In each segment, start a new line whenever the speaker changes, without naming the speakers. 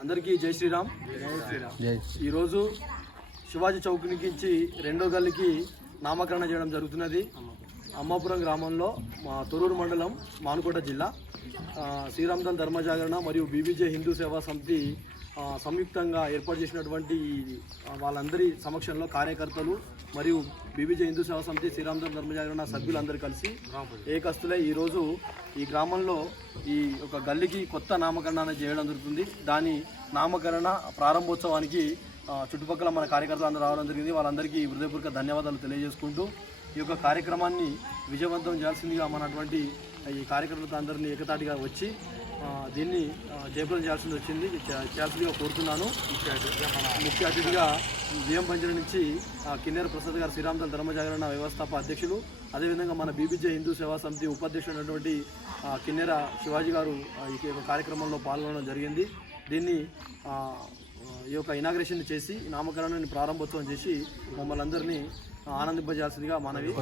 అందరికీ జై శ్రీరామ్. ఈరోజు శివాజీ చౌక్ నుంచి రెండో గల్లీకి నామకరణ చేయడం జరుగుతున్నది. అమ్మాపురం గ్రామంలో మా తొరూరు మండలం మానుకోట జిల్లా. ఆ, శ్రీరామదల్ ధర్మ జాగరణ మరియు బీబీజే హిందూ సేవా సమితి సంయుక్తంగా ఏర్పాటు చేసినటువంటి వాళ్ళందరి సమక్షంలో కార్యకర్తలు మరియు బీబీజే హిందూ సేవా సమితి శ్రీరామదల్ ధర్మజాగరణ సభ్యులందరూ కలిసి ఏకస్తులే ఈరోజు ఈ గ్రామంలో ఈ ఒక గల్లీకి కొత్త నామకరణాన్ని చేయడం జరుగుతుంది. దాని నామకరణ ప్రారంభోత్సవానికి చుట్టుపక్కల మన కార్యకర్తలు అందరూ రావడం జరిగింది. వాళ్ళందరికీ హృదయపూర్వక ధన్యవాదాలు తెలియజేసుకుంటూ ఈ యొక్క కార్యక్రమాన్ని విజయవంతం చేయాల్సిందిగా మనటువంటి ఈ కార్యకర్తలతో అందరినీ ఏకతాటిగా వచ్చి దీన్ని జయప్రదం చేయాల్సింది వచ్చింది. చేయాల్సిందిగా కోరుతున్నాను. ముఖ్య అతిథిగా బియ్యం పంచర్ నుంచి కిన్నెర ప్రసాద్ గారు శ్రీరామదల్ ధర్మజాగరణ వ్యవస్థాప అధ్యక్షులు. అదేవిధంగా మన బీబీజే హిందూ సేవా సమితి ఉపాధ్యక్షుడైనటువంటి ఆ, కిన్నెర శివాజీ గారు ఈ కార్యక్రమంలో పాల్గొనడం జరిగింది. దీన్ని ఈ యొక్క ఇనాగ్రేషన్ చేసి నామకరణాన్ని ప్రారంభోత్సవం చేసి మమ్మల్ని అందరినీ ఆనందింపజేయాల్సిందిగా మనవి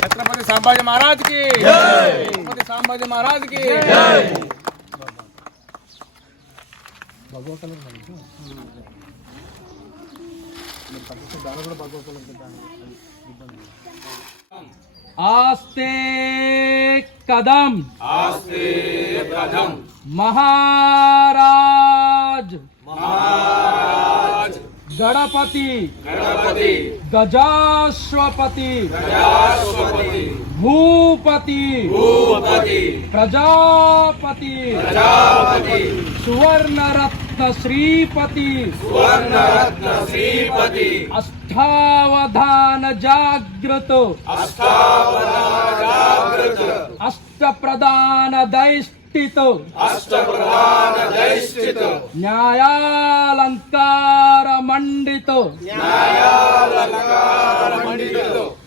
छत्रपति संभाजी महाराज की। छत्रपति संभाजी महाराज की। आस्ते कदम। आस्ते कदम। महाराज। महाराज गणपति। गणपति। गजाश्वपति। गजाश्वपति। भूपति। भूपति। प्रजापति। प्रजापति। सुवर्ण रत्न श्रीपति सुवर्ण रत्न श्रीपति अष्टावधान जागृत अष्टावधान जागृत अष्ट प्रदान दैष्टित अष्ट प्रधान दैष्टित न्यायालंकार। मंडित मंडित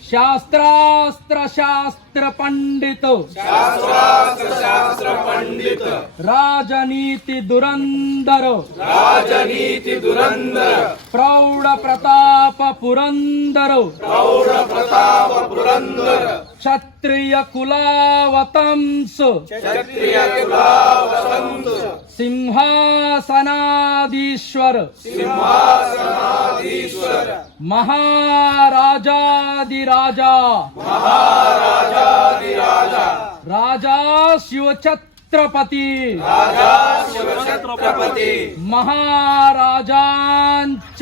शास्त्रास्त्र शास्त्र पंडित शास्त्रास्त्र शास्त्र पंडित राजनीति दुरंदर राजनीति दुरंदर प्रौढ प्रताप पुरंदर प्रौढ प्रताप पुरंदर క్షత్రియ కులావతంసు. క్షత్రియ కులావతంసు. సింహాసనాధీశ్వర. మహారాజాదిరాజా. రాజా శివచత్ ఛత్రపతి. మహారాజాంచ.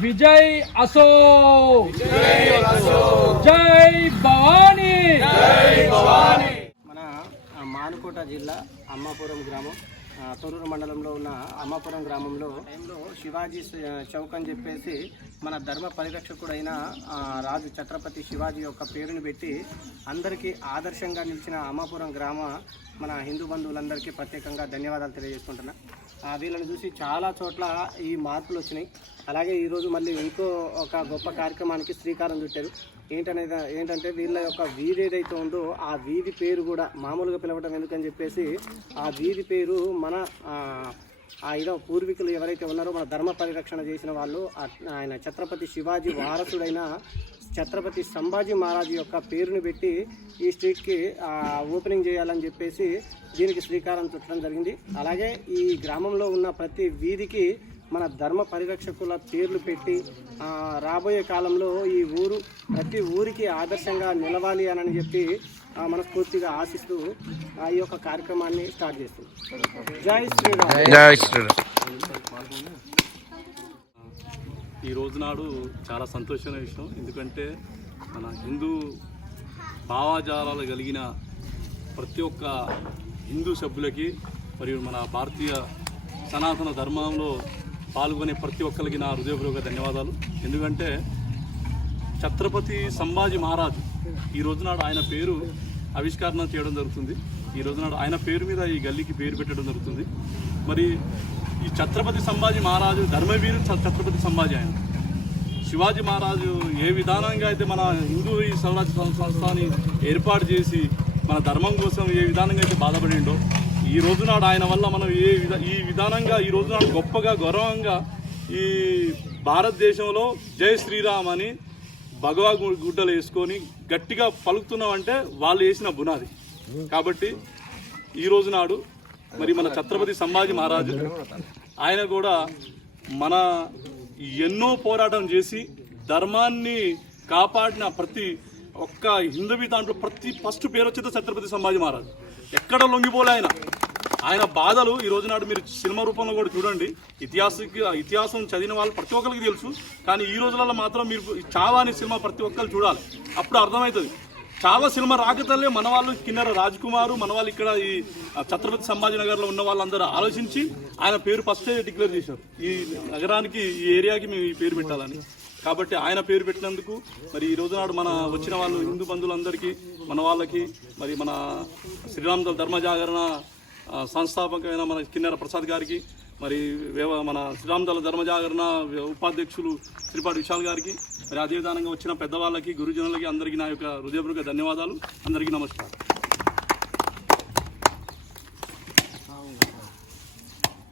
విజయ్ అసో జై భవానీ.
మన మానుకోట జిల్లా అమ్మాపురం గ్రామం. తొరూరు మండలంలో ఉన్న అమ్మాపురం గ్రామంలో టైంలో శివాజీ చౌక్ అని చెప్పేసి మన ధర్మ పరిరక్షకుడైన రాజు ఛత్రపతి శివాజీ యొక్క పేరుని పెట్టి అందరికీ ఆదర్శంగా నిలిచిన అమ్మాపురం గ్రామ మన హిందూ బంధువులందరికీ ప్రత్యేకంగా ధన్యవాదాలు తెలియజేసుకుంటున్నా. వీళ్ళని చూసి చాలా చోట్ల ఈ మార్పులు వచ్చినాయి. అలాగే ఈరోజు మళ్ళీ ఇంకో ఒక గొప్ప కార్యక్రమానికి శ్రీకారం చుట్టారు. ఏంటనేది ఏంటంటే వీళ్ళ యొక్క వీధి ఏదైతే ఉందో ఆ వీధి పేరు కూడా మామూలుగా పిలవటం ఎందుకని చెప్పేసి ఆ వీధి పేరు మన ఆ, ఇదో పూర్వీకులు ఎవరైతే ఉన్నారో మన ధర్మ పరిరక్షణ చేసిన వాళ్ళు ఆయన ఛత్రపతి శివాజీ వారసుడైన ఛత్రపతి సంభాజీ మహారాజు యొక్క పేరుని పెట్టి ఈ స్ట్రీట్కి ఓపెనింగ్ చేయాలని చెప్పేసి దీనికి శ్రీకారం చుట్టడం జరిగింది. అలాగే ఈ గ్రామంలో ఉన్న ప్రతి వీధికి మన ధర్మ పరిరక్షకుల పేర్లు పెట్టి ఆ, రాబోయే కాలంలో ఈ ఊరు ప్రతి ఊరికి ఆదర్శంగా నిలవాలి అని చెప్పి ఆ, మనస్ఫూర్తిగా ఆశిస్తూ ఆ, ఈ యొక్క కార్యక్రమాన్ని స్టార్ట్ చేస్తుంది జై శ్రీరామ్.
జై శ్రీరామ్.
ఈ రోజునాడు చాలా సంతోషమైన విషయం. ఎందుకంటే మన హిందూ భావాజాలాలు కలిగిన ప్రతి ఒక్క హిందూ సభ్యులకి మరియు మన భారతీయ సనాతన ధర్మంలో పాల్గొనే ప్రతి ఒక్కరికి నా హృదయపూర్వక ధన్యవాదాలు. ఎందుకంటే ఛత్రపతి సంభాజీ మహారాజు ఈ రోజునాడు ఆయన పేరు ఆవిష్కరణ చేయడం జరుగుతుంది. ఈ రోజునాడు ఆయన పేరు మీద ఈ గల్లీకి పేరు పెట్టడం జరుగుతుంది. మరి ఈ ఛత్రపతి సంభాజీ మహారాజు ధర్మవీరు ఛత్రపతి సంభాజీ ఆయన. శివాజీ మహారాజు ఏ విధానంగా అయితే మన హిందూ ఈ స్వరాజ్య సంస్థాన్ని సంస్థని ఏర్పాటు చేసి మన ధర్మం కోసం ఏ విధానంగా అయితే బాధపడిండో ఈ రోజు నాడు ఆయన వల్ల మనం ఏ విధ ఈ విధానంగా ఈ రోజు నాడు గొప్పగా గౌరవంగా ఈ భారతదేశంలో జై శ్రీరామ్ అని భగవా గుడ్డలు వేసుకొని గట్టిగా పలుకుతున్నామంటే వాళ్ళు వేసిన బునాది. కాబట్టి ఈ రోజు నాడు మరి మన ఛత్రపతి సంభాజీ మహారాజు ఆయన కూడా మన ఎన్నో పోరాటం చేసి ధర్మాన్ని కాపాడిన ప్రతి ఒక్క హిందవీ దాంట్లో ప్రతి ఫస్ట్ పేరు వచ్చేది ఛత్రపతి సంభాజీ మహారాజు. ఎక్కడ లొంగిపోలే ఆయన. ఆయన బాధలు ఈ రోజు నాడు మీరు సినిమా రూపంలో కూడా చూడండి. ఇతిహాసకి ఇతిహాసం చదివిన వాళ్ళు ప్రతి ఒక్కరికి తెలుసు. కానీ ఈ రోజులలో మాత్రం మీరు చావా అనే సినిమా ప్రతి ఒక్కరు చూడాలి. అప్పుడు అర్థమవుతుంది. చావా సినిమా రాకతల్లే మన వాళ్ళు కిన్నర రాజ్ కుమారు మన వాళ్ళు ఇక్కడ ఈ ఛత్రపతి సంభాజీ నగర్లో ఉన్న వాళ్ళందరూ ఆలోచించి ఆయన పేరు ఫస్ట్ డిక్లేర్ చేశారు. ఈ నగరానికి ఈ ఏరియాకి మేము ఈ పేరు పెట్టాలని. కాబట్టి ఆయన పేరు పెట్టినందుకు మరి ఈ రోజు నాడు మన వచ్చిన వాళ్ళు హిందూ బంధువులందరికీ మన వాళ్ళకి మరి మన శ్రీరామ్ ధర్మ జాగరణ సంస్థాపకమైన మన కిన్నెర ప్రసాద్ గారికి మరి మన శ్రీరామదళ ధర్మజాగరణ ఉపాధ్యక్షులు శ్రీపాటి విశాల్ గారికి మరి అదే విధానంగా వచ్చిన పెద్దవాళ్ళకి గురుజనులకి అందరికీ నా యొక్క హృదయపూర్వక ధన్యవాదాలు. అందరికీ నమస్కారం.